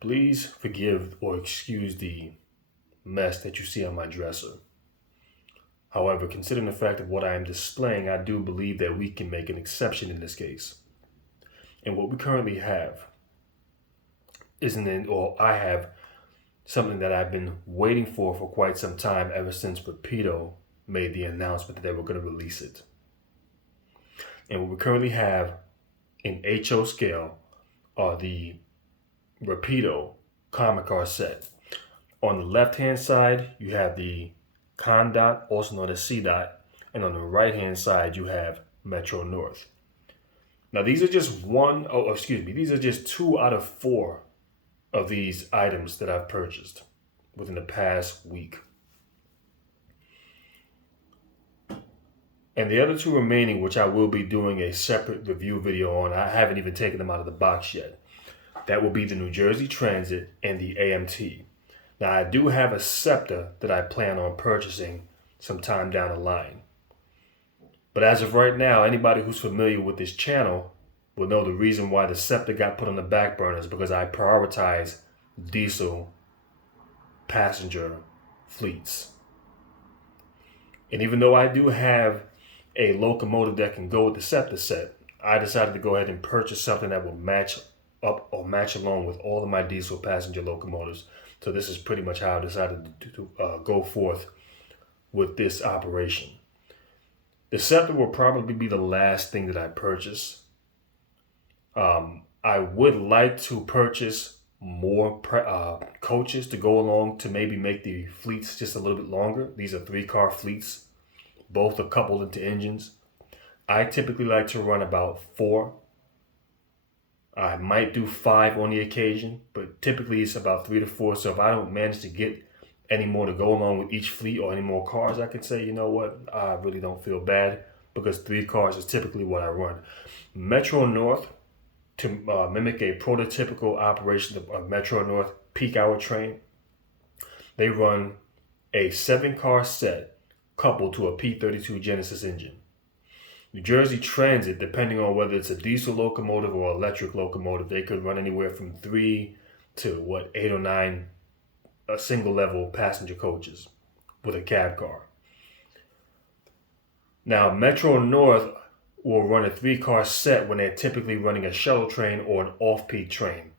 Please forgive or excuse the mess that you see on my dresser. However, considering the fact of what I am displaying, I do believe that we can make an exception in this case. And what we currently have I have something that I've been waiting for quite some time, ever since Rapido made the announcement that they were going to release it. And what we currently have in HO scale are the Rapido common car set. On the left hand side, you have the CDOT, also known as CDOT, and on the right hand side, you have Metro North. Now, these are just these are just 2 out of 4 of these items that I've purchased within the past week. And the other 2 remaining, which I will be doing a separate review video on, I haven't even taken them out of the box yet. That will be the New Jersey Transit and the AMT. Now, I do have a Scepter that I plan on purchasing sometime down the line. But as of right now, anybody who's familiar with this channel will know the reason why the Scepter got put on the back burner is because I prioritize diesel passenger fleets. And even though I do have a locomotive that can go with the Scepter set, I decided to go ahead and purchase something that will match up or match along with all of my diesel passenger locomotives. So this is pretty much how I decided to go forth with this operation. The Scepter will probably be the last thing that I purchase. I would like to purchase more coaches to go along to maybe make the fleets just a little bit longer. These are 3-car fleets. Both are coupled into engines. I typically like to run about 4. I might do 5 on the occasion, but typically it's about 3 to 4. So if I don't manage to get any more to go along with each fleet or any more cars, I can say, you know what, I really don't feel bad, because 3 cars is typically what I run. Metro North, to mimic a prototypical operation of Metro North peak hour train, they run a 7-car set coupled to a P32 Genesis engine. New Jersey Transit, depending on whether it's a diesel locomotive or electric locomotive, they could run anywhere from 3 to 8 or 9 single level passenger coaches with a cab car. Now, Metro North will run a 3-car set when they're typically running a shuttle train or an off-peak train.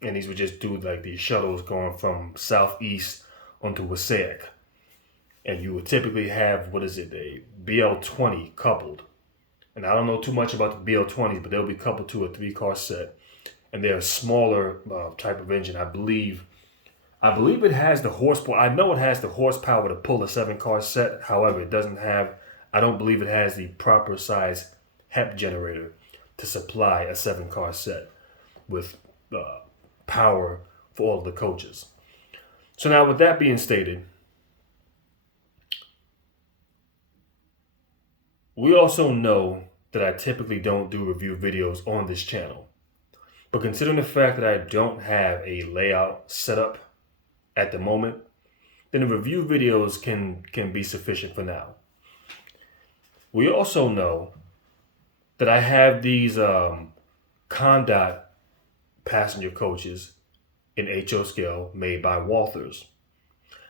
And these would just do like these shuttles going from southeast onto Wasaic. And you would typically have, a BL20 coupled. And I don't know too much about the BL20s, but they'll be coupled to a 3-car set. And they're a smaller type of engine. I believe it has the horsepower. I know it has the horsepower to pull a 7-car set. However, I don't believe it has the proper size HEP generator to supply a 7-car set with power for all of the coaches. So now, with that being stated, we also know that I typically don't do review videos on this channel. But considering the fact that I don't have a layout set up at the moment, then the review videos can be sufficient for now. We also know that I have these CDOT passenger coaches in HO scale made by Walthers.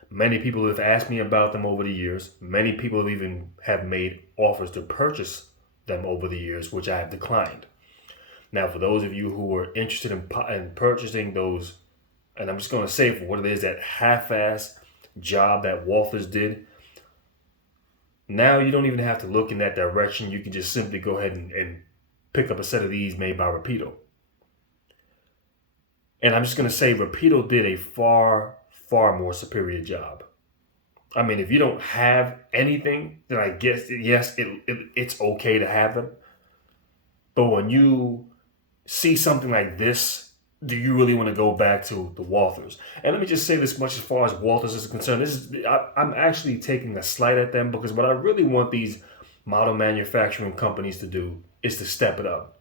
Many people have asked me about them over the years. Many people even have made offers to purchase them over the years, which I have declined. Now, for those of you who are interested in purchasing those, and I'm just going to say for what it is, that half-ass job that Walthers did, now you don't even have to look in that direction. You can just simply go ahead and pick up a set of these made by Rapido. And I'm just going to say Rapido did a far, far more superior job. I mean, if you don't have anything, then I guess, yes, it's okay to have them. But when you see something like this, do you really want to go back to the Walthers? And let me just say this much as far as Walthers is concerned. I'm actually taking a slight at them, because what I really want these model manufacturing companies to do is to step it up.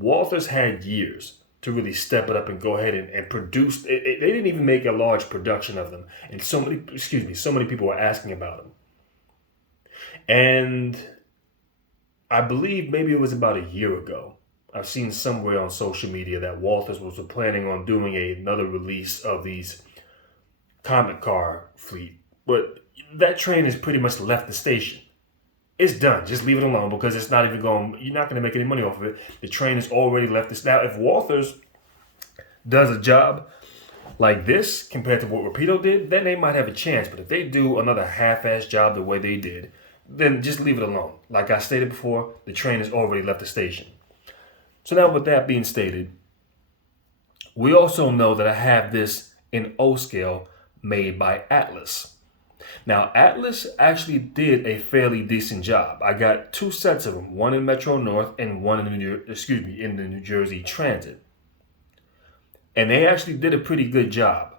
Walthers had years to really step it up and go ahead and produce. They didn't even make a large production of them. And so many people were asking about them. And I believe maybe it was about a year ago, I've seen somewhere on social media that Walthers was planning on doing another release of these comet car fleet, but that train has pretty much left the station. It's done. Just leave it alone because it's not even going. You're not going to make any money off of it. The train has already left this. Now, if Walthers does a job like this compared to what Rapido did, then they might have a chance. But if they do another half-ass job the way they did, then just leave it alone. Like I stated before, the train has already left the station. So now with that being stated, we also know that I have this in O scale made by Atlas. Now, Atlas actually did a fairly decent job. I got 2 sets of them, one in Metro North and one in the New Jersey Transit. And they actually did a pretty good job.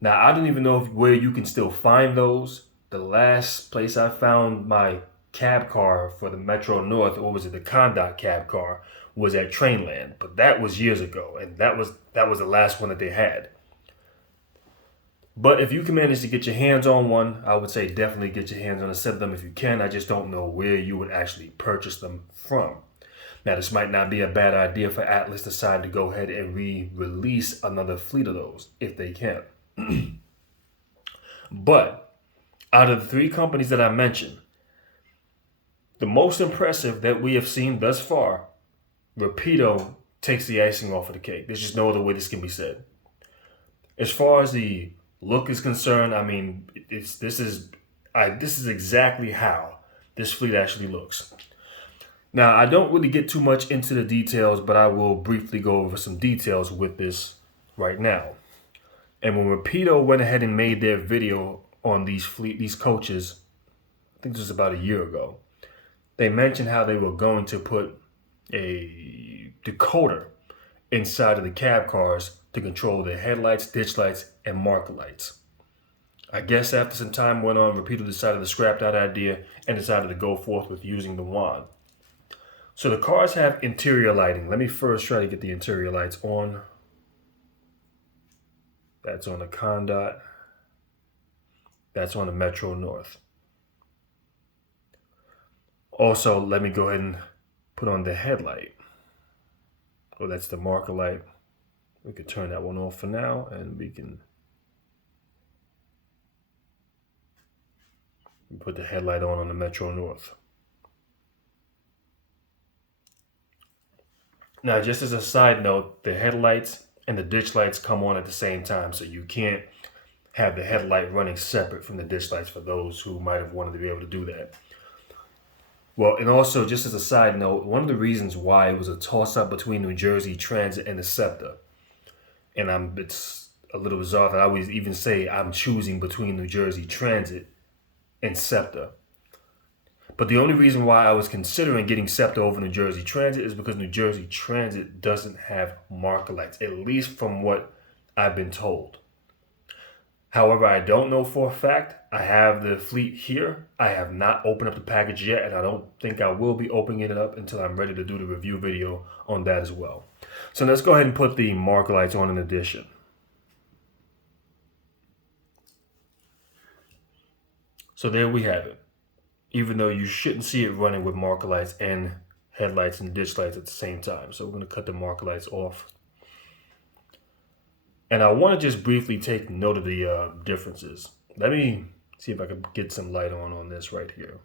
Now, I don't even know where you can still find those. The last place I found my cab car for the Metro North, or was it the Condot cab car, was at Trainland. But that was years ago, and that was the last one that they had. But if you can manage to get your hands on one, I would say definitely get your hands on a set of them if you can. I just don't know where you would actually purchase them from. Now, this might not be a bad idea for Atlas to decide to go ahead and re-release another fleet of those if they can. But out of the 3 companies that I mentioned, the most impressive that we have seen thus far, Rapido takes the icing off of the cake. There's just no other way this can be said. As far as the look is concerned, I mean, this is exactly how this fleet actually looks. Now, I don't really get too much into the details, but I will briefly go over some details with this right now. And when Rapido went ahead and made their video on these coaches, I think this was about a year ago, they mentioned how they were going to put a decoder inside of the cab cars to control the headlights, ditch lights, and marker lights. I guess after some time went on, Rapido decided to scrap that idea and decided to go forth with using the wand. So the cars have interior lighting. Let me first try to get the interior lights on. That's on the Condot. That's on the Metro North. Also, let me go ahead and put on the headlight. Oh, that's the marker light. We could turn that one off for now, and we can put the headlight on the Metro North. Now, just as a side note, the headlights and the ditch lights come on at the same time, so you can't have the headlight running separate from the ditch lights for those who might have wanted to be able to do that. Well, and also, just as a side note, one of the reasons why it was a toss-up between New Jersey Transit and the SEPTA, and it's a little bizarre that I would even say I'm choosing between New Jersey Transit and SEPTA. But the only reason why I was considering getting SEPTA over New Jersey Transit is because New Jersey Transit doesn't have marker lights, at least from what I've been told. However, I don't know for a fact. I have the fleet here. I have not opened up the package yet, and I don't think I will be opening it up until I'm ready to do the review video on that as well. So let's go ahead and put the marker lights on in addition. So there we have it. Even though you shouldn't see it running with marker lights and headlights and ditch lights at the same time. So we're going to cut the marker lights off. And I want to just briefly take note of the differences. Let me see if I can get some light on this right here.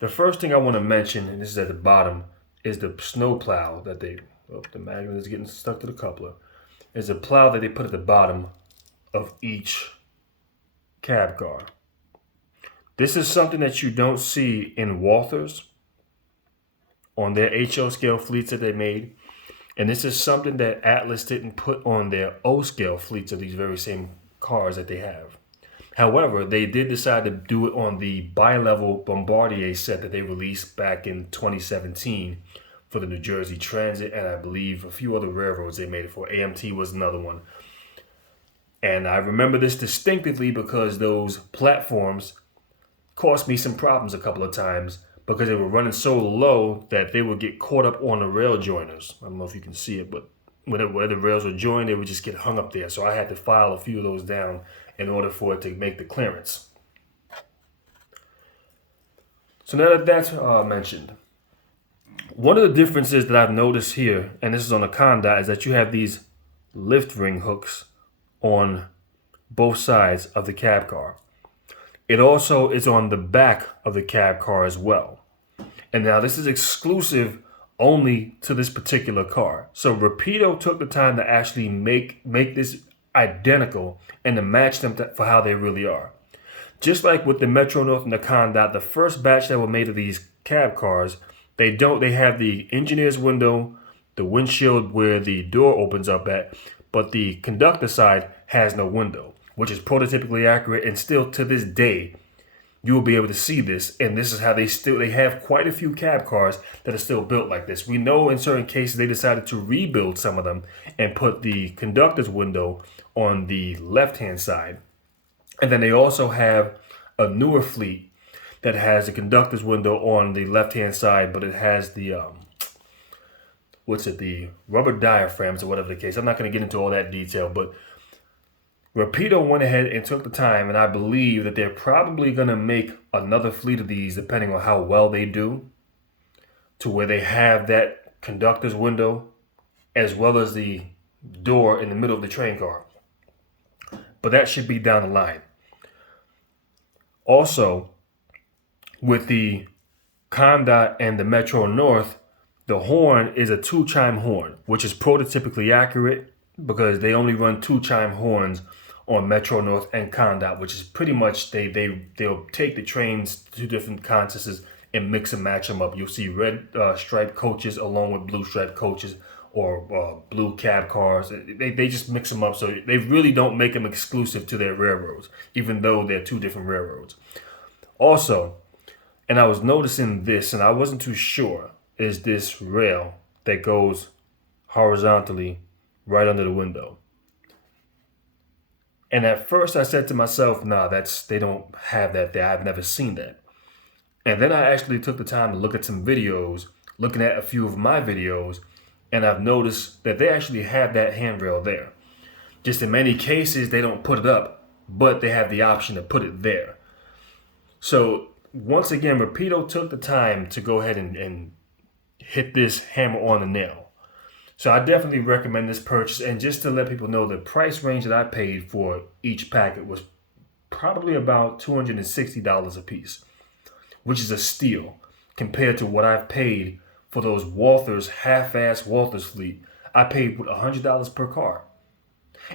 The first thing I want to mention, and this is at the bottom, is the snow plow that the magnet is getting stuck to the coupler, is a plow that they put at the bottom of each cab car. This is something that you don't see in Walthers on their HO scale fleets that they made. And this is something that Atlas didn't put on their O scale fleets of these very same cars that they have. However, they did decide to do it on the bi-level Bombardier set that they released back in 2017 for the New Jersey Transit, and I believe a few other railroads they made it for. AMT was another one. And I remember this distinctively because those platforms caused me some problems a couple of times because they were running so low that they would get caught up on the rail joiners. I don't know if you can see it, but where the rails were joined, they would just get hung up there. So I had to file a few of those down in order for it to make the clearance. So now that that's mentioned, One of the differences that I've noticed here, and this is on the Conda, is that you have these lift ring hooks on both sides of the cab car. It also is on the back of the cab car as well. And now this is exclusive only to this particular car. So Rapido took the time to actually make this identical and to match them for how they really are. Just like with the Metro North and the Conda, the first batch that were made of these cab cars, they have the engineer's window, the windshield where the door opens up at, but the conductor side has no window, which is prototypically accurate, and still to this day you will be able to see this. And this is how they have quite a few cab cars that are still built like this. We know in certain cases they decided to rebuild some of them and put the conductor's window on the left hand side. And then they also have a newer fleet that has a conductor's window on the left hand side, but it has the the rubber diaphragms or whatever the case. I'm not going to get into all that detail, but Rapido went ahead and took the time, and I believe that they're probably going to make another fleet of these depending on how well they do, to where they have that conductor's window as well as the door in the middle of the train car. But that should be down the line. Also, with the Conda and the Metro North, the horn is a 2-chime horn, which is prototypically accurate because they only run 2-chime horns on Metro North and Conda, which is pretty much they'll take the trains to different contests and mix and match them up. You'll see red striped coaches along with blue striped coaches or blue cab cars. They just mix them up, so they really don't make them exclusive to their railroads, even though they're two different railroads. Also, and I was noticing this, and I wasn't too sure, is this rail that goes horizontally right under the window. And at first I said to myself, nah, they don't have that there. I've never seen that. And then I actually took the time to look at some videos, looking at a few of my videos, and I've noticed that they actually have that handrail there. Just in many cases, they don't put it up, but they have the option to put it there. So once again, Rapido took the time to go ahead and hit this hammer on the nail. So I definitely recommend this purchase. And just to let people know, the price range that I paid for each packet was probably about $260 a piece, which is a steal compared to what I've paid for those Walthers, half-ass Walthers fleet. I paid $100 per car.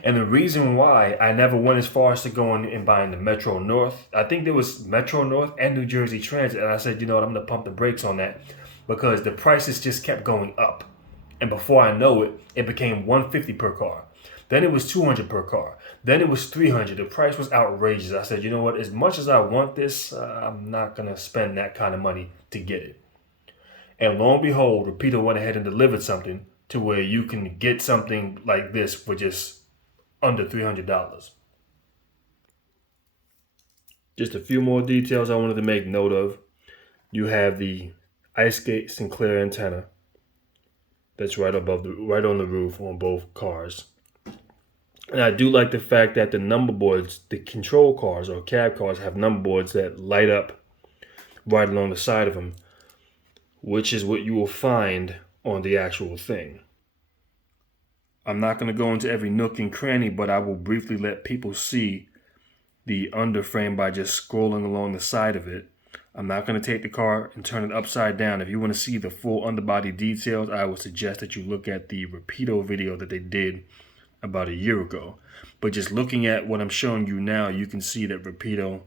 And the reason why I never went as far as to going and buying the Metro North, I think there was Metro North and New Jersey Transit, and I said, you know what, I'm going to pump the brakes on that because the prices just kept going up. And before I know it, it became $150 per car. Then it was $200 per car. Then it was $300. The price was outrageous. I said, you know what, as much as I want this, I'm not going to spend that kind of money to get it. And lo and behold, Rapido went ahead and delivered something to where you can get something like this for just under $300. Just a few more details I wanted to make note of. You have the Icegate Sinclair antenna that's right on the roof on both cars. And I do like the fact that the number boards, the control cars or cab cars, have number boards that light up right along the side of them, which is what you will find on the actual thing. I'm not going to go into every nook and cranny, but I will briefly let people see the underframe by just scrolling along the side of it. I'm not going to take the car and turn it upside down. If you want to see the full underbody details, I would suggest that you look at the Rapido video that they did about a year ago. But just looking at what I'm showing you now, you can see that Rapido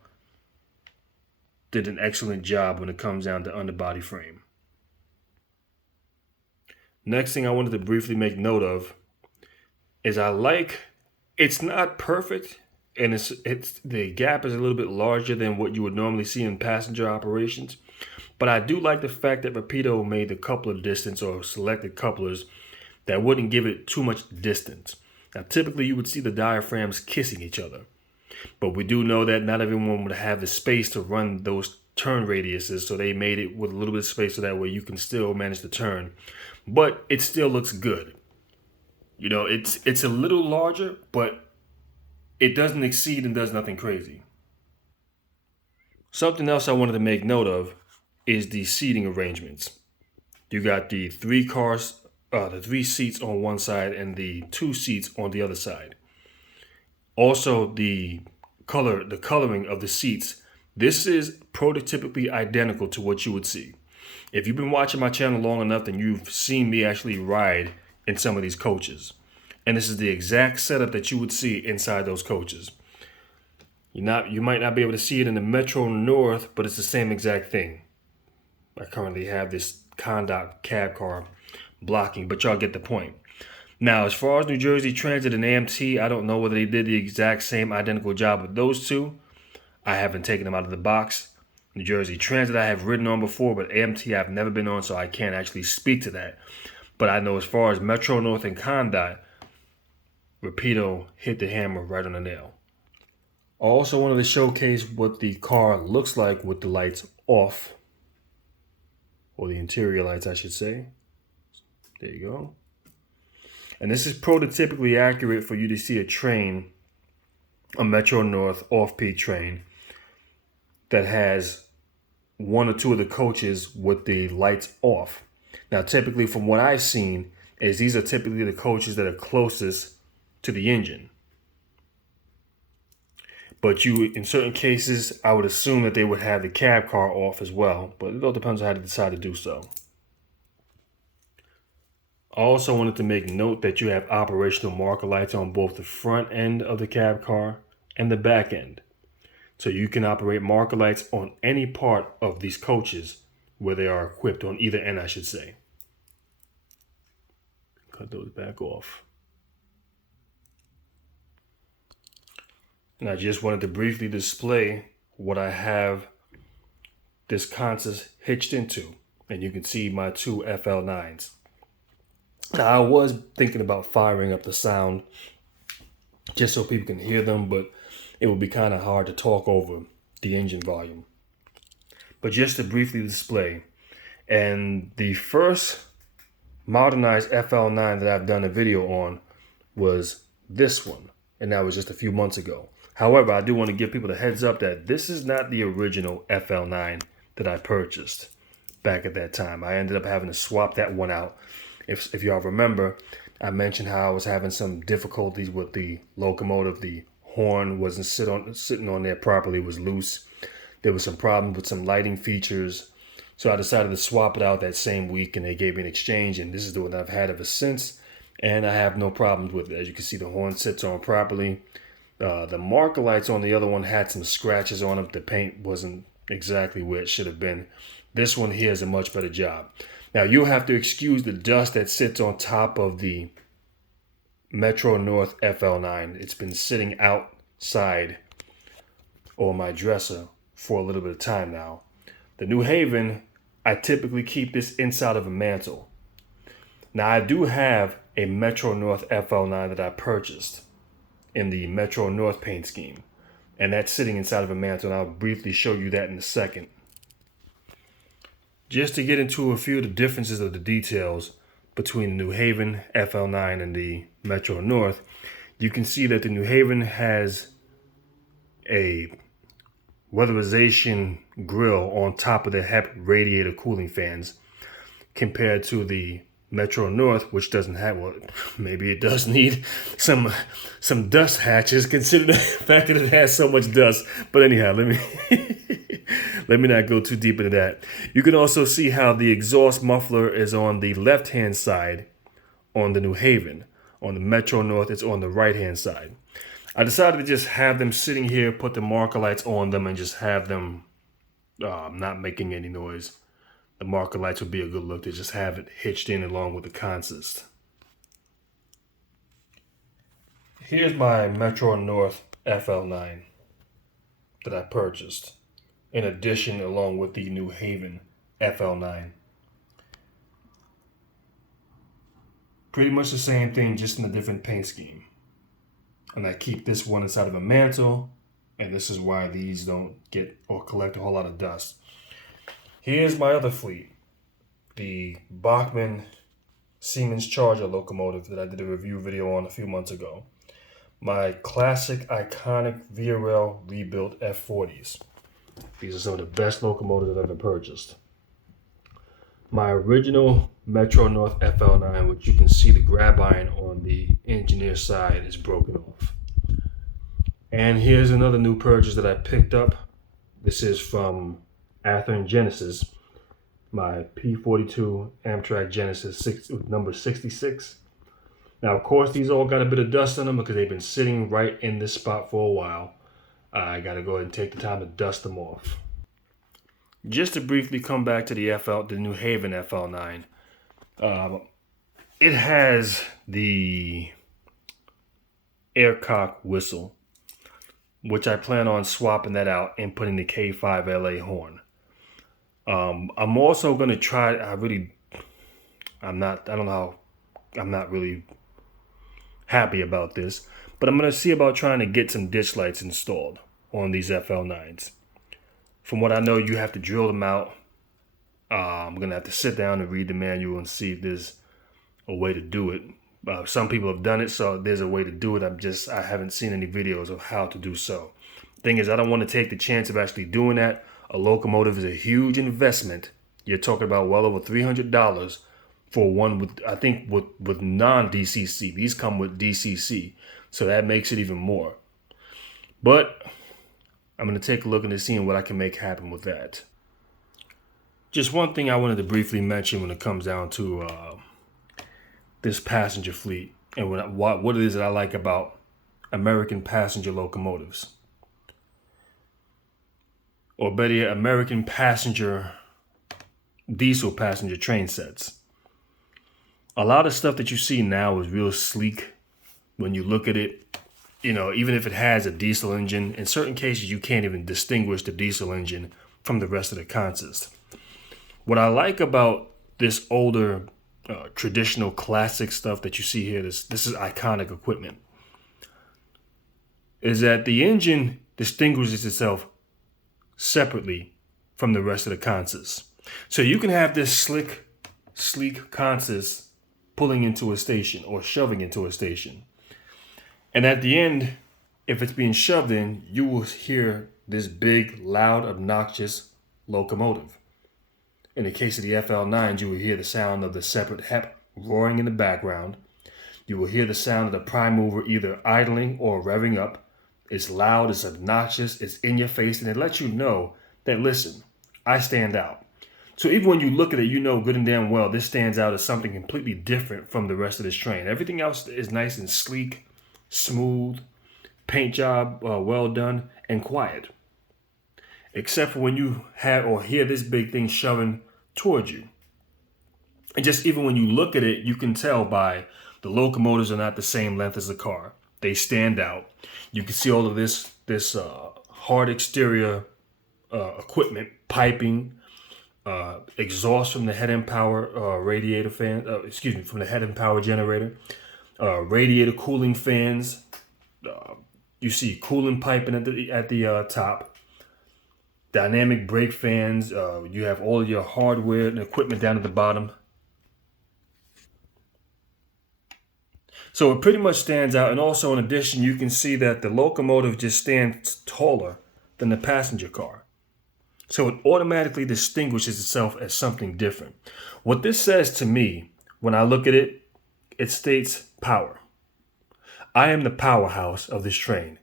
did an excellent job when it comes down to underbody frame. Next thing I wanted to briefly make note of is it's not perfect, and it's the gap is a little bit larger than what you would normally see in passenger operations. But I do like the fact that Rapido made the coupler distance or selected couplers that wouldn't give it too much distance. Now, typically you would see the diaphragms kissing each other, but we do know that not everyone would have the space to run those turn radiuses, so they made it with a little bit of space so that way you can still manage to turn, but it still looks good. You know, it's a little larger, but it doesn't exceed and does nothing crazy. Something else I wanted to make note of is the seating arrangements. You got the the 3 seats on one side and the 2 seats on the other side. Also, the coloring of the seats. This is prototypically identical to what you would see. If you've been watching my channel long enough, then you've seen me actually ride in some of these coaches. And this is the exact setup that you would see inside those coaches. You might not be able to see it in the Metro North, but it's the same exact thing. I currently have this Conduct cab car blocking, but y'all get the point. Now, as far as New Jersey Transit and AMT, I don't know whether they did the exact same identical job with those two. I haven't taken them out of the box. New Jersey Transit I have ridden on before, but AMT I've never been on, so I can't actually speak to that. But I know as far as Metro North and Conduct, Rapido hit the hammer right on the nail. I also wanted to showcase what the car looks like with the lights off. Or the interior lights, I should say. There you go. And this is prototypically accurate for you to see a train, a Metro North off-peak train, that has 1 or 2 of the coaches with the lights off. Now, typically from what I've seen, is these are typically the coaches that are closest to the engine. But in certain cases, I would assume that they would have the cab car off as well, but it all depends on how they decide to do so. I also wanted to make note that you have operational marker lights on both the front end of the cab car and the back end. So you can operate marker lights on any part of these coaches where they are equipped, on either end, I should say. Cut those back off. And I just wanted to briefly display what I have this consist hitched into. And you can see my 2 FL9s. Now, I was thinking about firing up the sound just so people can hear them, but it would be kind of hard to talk over the engine volume. But just to briefly display, and the first modernized FL9 that I've done a video on was this one, and that was just a few months ago. However, I do want to give people the heads up that this is not the original FL9 that I purchased back at that time. I ended up having to swap that one out. If y'all remember, I mentioned how I was having some difficulties with the locomotive. The horn wasn't sitting on there properly, it was loose. There was some problems with some lighting features. So I decided to swap it out that same week, and they gave me an exchange, and this is the one that I've had ever since. And I have no problems with it. As you can see, the horn sits on properly. The marker lights on the other one had some scratches on them. The paint wasn't exactly where it should have been. This one here is a much better job. Now, you'll have to excuse the dust that sits on top of the Metro North FL9. It's been sitting outside on my dresser for a little bit of time now. The New Haven, I typically keep this inside of a mantle. Now, I do have a Metro North FL9 that I purchased in the Metro North paint scheme, and that's sitting inside of a mantle, and I'll briefly show you that in a second. Just to get into a few of the differences of the details between the New Haven FL9 and the Metro North, you can see that the New Haven has a weatherization grill on top of the HEP radiator cooling fans, compared to the Metro North, which doesn't have, well, maybe it does need some dust hatches, considering the fact that it has so much dust. But anyhow, let me not go too deep into that. You can also see how the exhaust muffler is on the left-hand side on the New Haven. On the Metro North, it's on the right-hand side. I decided to just have them sitting here, put the marker lights on them, and just have them not making any noise. The marker lights would be a good look to just have it hitched in along with the consist. Here's my Metro North FL9 that I purchased, in addition along with the New Haven FL9. Pretty much the same thing, just in a different paint scheme. And I keep this one inside of a mantle, and this is why these don't get or collect a whole lot of dust. Here's my other fleet, the Bachmann Siemens Charger locomotive that I did a review video on a few months ago. My classic, iconic Via Rail rebuilt F40s. These are some of the best locomotives I've ever purchased. my original Metro North FL9, which you can see the grab iron on the engineer side is broken off. And here's another new purchase that I picked up. This is from Athearn Genesis, my P42 Amtrak Genesis number 66. Now, of course, these all got a bit of dust on them because they've been sitting right in this spot for a while. I got to go ahead and take the time to dust them off. Just to briefly come back to the New Haven FL9. It has the aircock whistle, which I plan on swapping that out and putting the K5 LA horn. I'm also going to try, I'm not really happy about this, but I'm going to see about trying to get some ditch lights installed on these FL9s. From what I know, you have to drill them out. I'm going to have to sit down and read the manual and see if there's a way to do it. Some people have done it, so there's a way to do it. I haven't seen any videos of how to do so. Thing is, I don't want to take the chance of actually doing that. A locomotive is a huge investment. You're talking about well over $300 for one with non-DCC. These come with DCC, so that makes it even more. But I'm going to take a look into seeing what I can make happen with that. Just one thing I wanted to briefly mention when it comes down to this passenger fleet and what it is that I like about American passenger locomotives. Or better yet, American diesel passenger train sets. A lot of stuff that you see now is real sleek when you look at it. You know, even if it has a diesel engine, in certain cases you can't even distinguish the diesel engine from the rest of the consist. What I like about this older traditional classic stuff that you see here, this is iconic equipment, is that the engine distinguishes itself separately from the rest of the consist. So you can have this sleek consist pulling into a station or shoving into a station. And at the end, if it's being shoved in, you will hear this big, loud, obnoxious locomotive. In the case of the FL9s, you will hear the sound of the separate HEP roaring in the background. You will hear the sound of the prime mover either idling or revving up. It's loud, it's obnoxious, it's in your face, and it lets you know that, listen, I stand out. So even when you look at it, you know good and damn well this stands out as something completely different from the rest of this train. Everything else is nice and sleek, smooth, paint job well done, and quiet. Except for when you have or hear this big thing shoving towards you. And just even when you look at it, you can tell by the locomotives are not the same length as the car. They stand out. You can see all of this hard exterior equipment, piping, exhaust from the head and power radiator fan. From the head and power generator. Radiator cooling fans. You see cooling piping at the top. Dynamic brake fans. You have all of your hardware and equipment down at the bottom. So it pretty much stands out. And also in addition, you can see that the locomotive just stands taller than the passenger car. So it automatically distinguishes itself as something different. What this says to me, when I look at it, it states power. I am the powerhouse of this train.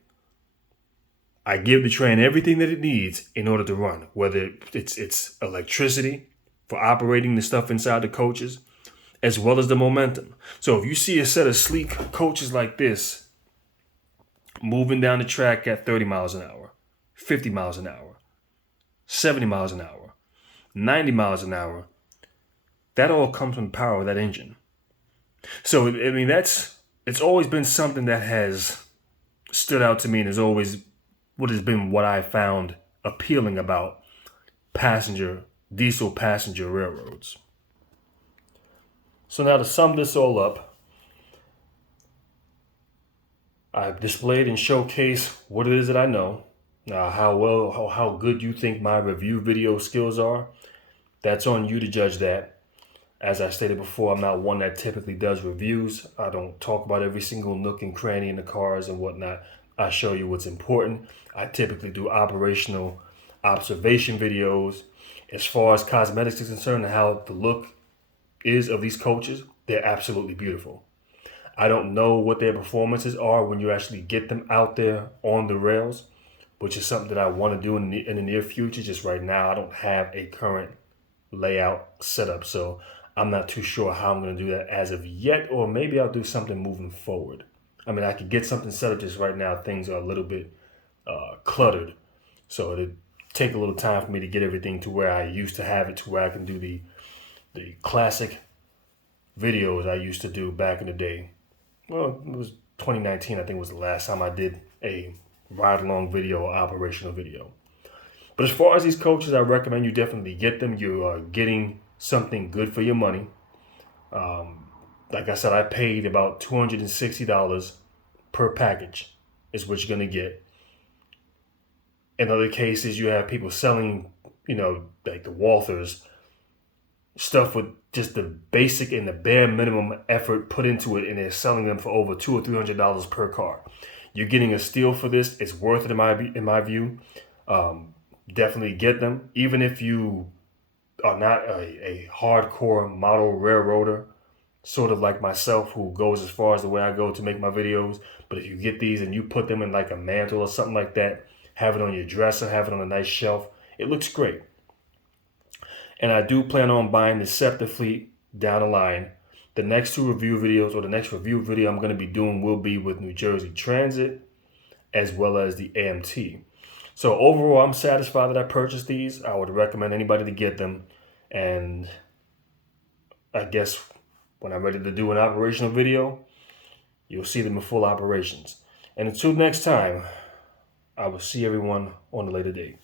I give the train everything that it needs in order to run, whether it's electricity for operating the stuff inside the coaches, as well as the momentum. So if you see a set of sleek coaches like this moving down the track at 30 miles an hour, 50 miles an hour, 70 miles an hour, 90 miles an hour, that all comes from the power of that engine. So, I mean, it's always been something that has stood out to me and is always what I found appealing about diesel passenger railroads. So now to sum this all up, I've displayed and showcased what it is that I know. Now, how good you think my review video skills are, that's on you to judge that. As I stated before, I'm not one that typically does reviews. I don't talk about every single nook and cranny in the cars and whatnot. I show you what's important. I typically do operational observation videos As far as cosmetics is concerned and how the look is of these coaches, they're absolutely beautiful. I don't know what their performances are when you actually get them out there on the rails, which is something that I want to do in the near future. Just right now, I don't have a current layout set up, so I'm not too sure how I'm going to do that as of yet, or maybe I'll do something moving forward. I mean, I could get something set up. Just right now, things are a little bit cluttered, so it'll take a little time for me to get everything to where I used to have it, to where I can do the classic videos I used to do back in the day. Well, it was 2019, I think, was the last time I did a ride along video or operational video. But as far as these coaches, I recommend you definitely get them. You are getting something good for your money. Like I said, I paid about $260 per package is what you're going to get. In other cases, you have people selling, like the Walthers, stuff with just the basic and the bare minimum effort put into it, and they're selling them for over $200 or $300 per car. You're getting a steal for this. It's worth it in my view. Definitely get them, even if you are not a hardcore model railroader, sort of like myself, who goes as far as the way I go to make my videos. But if you get these and you put them in like a mantle or something like that, have it on your dresser, have it on a nice shelf, it looks great. And I do plan on buying the Scepter fleet down the line. The next two review videos, or the next review video I'm going to be doing, will be with New Jersey Transit as well as the AMT. So overall, I'm satisfied that I purchased these. I would recommend anybody to get them. And I guess when I'm ready to do an operational video, you'll see them in full operations. And until next time, I will see everyone on a later date.